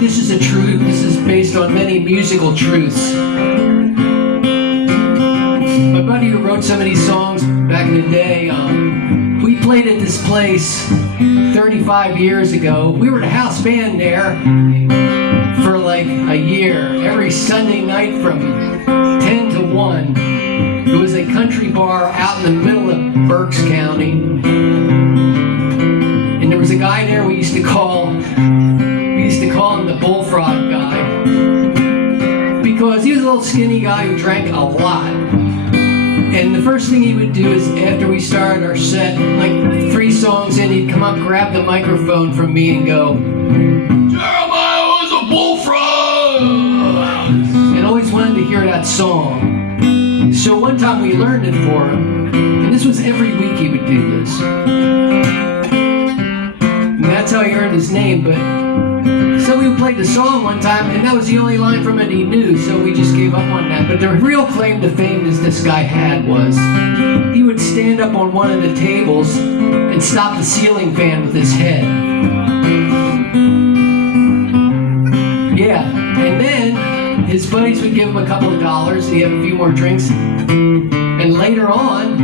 this is a truth. This is based on many musical truths. My buddy who wrote some of these songs back in the day, we played at this place 35 years ago. We were the house band there for like a year. Every Sunday night from 10 to 1. It was a country bar out in the middle of Berks County. And there was a guy there we used to call him the Bullfrog Guy. Because he was a little skinny guy who drank a lot. And the first thing he would do is, after we started our set, like 3 songs in, he'd come up, grab the microphone from me and go, "Jeremiah was a bullfrog!" And always wanted to hear that song. So one time we learned it for him, and this was every week he would do this. And that's how he earned his name, but so we played the song one time, and that was the only line from it he knew, so we just gave up on that. But the real claim to fame this guy had was he would stand up on one of the tables and stop the ceiling fan with his head. Yeah, and then his buddies would give him a couple of dollars, he'd have a few more drinks, and later on,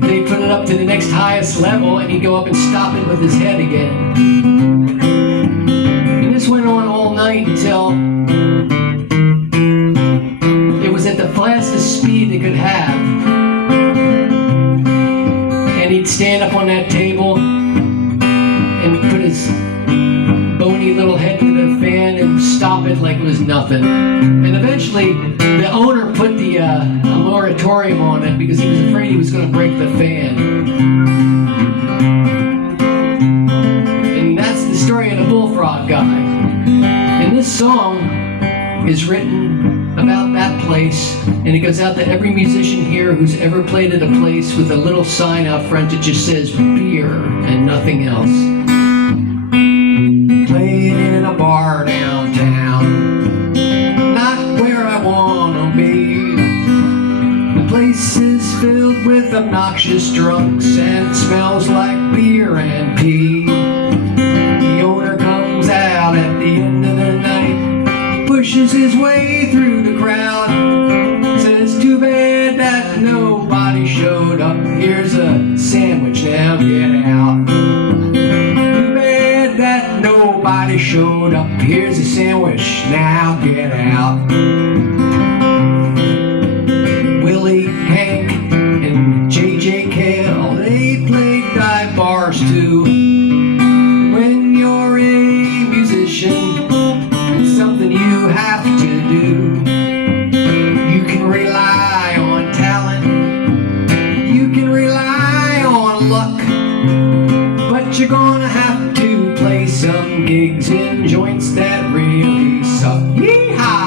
they put it up to the next highest level, and he'd go up and stop it with his head again. And this went on all night until it was at the fastest speed they could have. And he'd stand up on that table and put his bony little head to the fan and stop it like it was nothing. And eventually, the owner put a moratorium on it because he was afraid he was going to break the fan. And that's the story of the Bullfrog Guy. And this song is written about that place, and it goes out to every musician here who's ever played at a place with a little sign out front that just says beer and nothing else. Played in a bar downtown, not where I wanna be. The place is filled with obnoxious drunks and it smells like beer and pee. The owner comes out at the end of the night, pushes his way through the crowd, says, "Too bad that nobody showed up. Here's a sandwich, now get out." Too bad that nobody showed up. Here's a sandwich, now get out. Willie, Hank, and J.J. Cale, they played dive bars too. When you're a musician, it's something you have to do. You can rely on talent, you can rely on luck, but you're gonna have to play some gigs in joints that really suck. Yeehaw!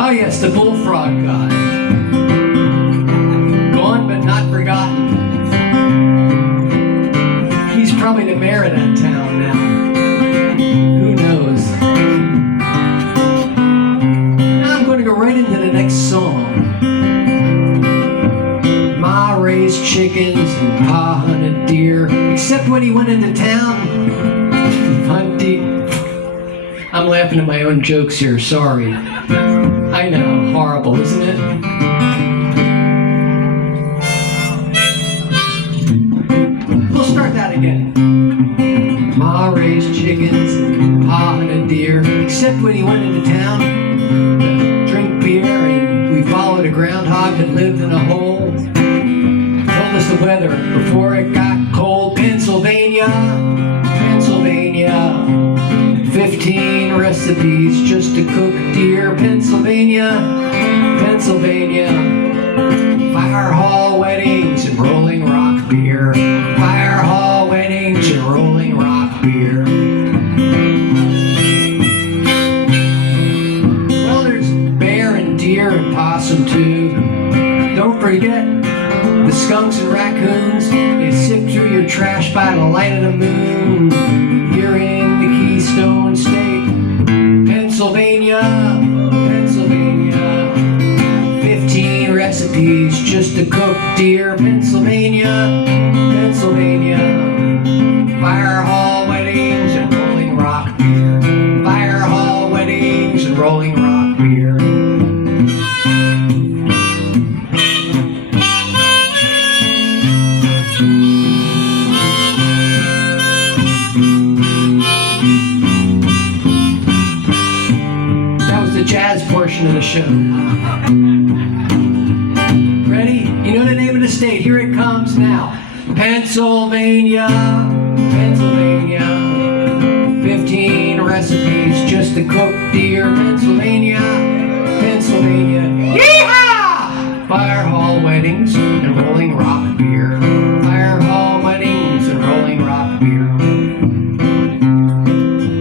Oh yes, the Bullfrog Guy. Gone but not forgotten. He's probably the mayor of that town now. Who knows? Now I'm going to go right into the next song. Ma raised chickens and Pa hunted deer, except when he went into town. I'm laughing at my own jokes here, sorry. I know, horrible, isn't it? We'll start that again. Ma raised chickens and Pa hunted deer, except when he went into town to drink beer, and we followed a groundhog that lived in a hole. Told us the weather before it got cold. Pennsylvania, Pennsylvania, 15 recipes just to cook deer. Pennsylvania, Pennsylvania, fire hall weddings and Rolling Rock beer. Fire hall weddings and Rolling Rock beer. awesome too. Don't forget the skunks and raccoons. They sift through your trash by the light of the moon. Here in the Keystone State, Pennsylvania, Pennsylvania. 15 recipes just to cook deer. Pennsylvania, Pennsylvania. Fire hall weddings and Rolling Rock beer. Fire hall weddings and Rolling Rock beer. That was the jazz portion of the show. Ready? You know the name of the state. Here it comes now. Pennsylvania, Pennsylvania. 15 recipes just to cook deer. Pennsylvania, Pennsylvania. Yeehaw! Fire hall weddings and Rolling Rock beer. Fire hall weddings and Rolling Rock beer.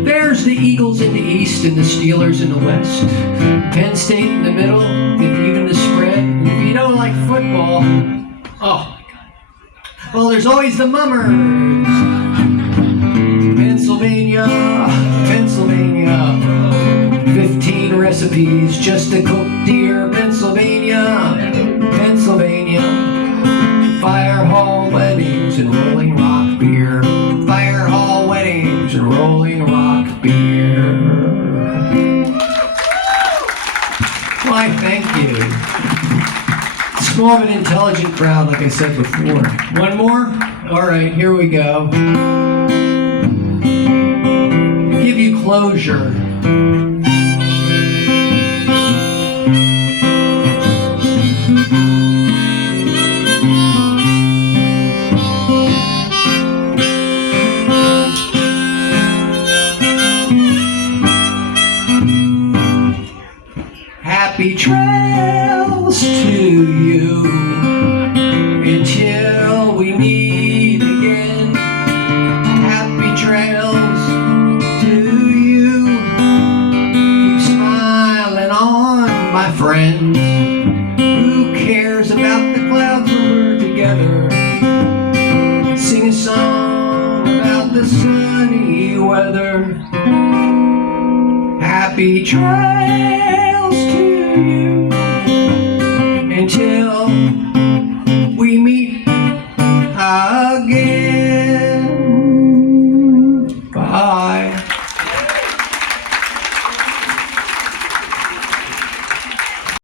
There's the Eagles in the east and the Steelers in the west. Penn State in the middle, and even the spread. And if you don't like football, oh. Well, there's always the Mummers. Pennsylvania, Pennsylvania. 15 recipes just to cook deer. Pennsylvania, Pennsylvania. Fire hall weddings and Rolling Rock beer. Fire hall weddings and Rolling Rock beer. Why, thank you. It's more of an intelligent crowd, like I said before. One more? All right, here we go. Give you closure. Happy trails to you until we meet again. Happy trails to you. Keep smiling on, my friends. Who cares about the clouds when we're together? Sing a song about the sunny weather. Happy trails to you.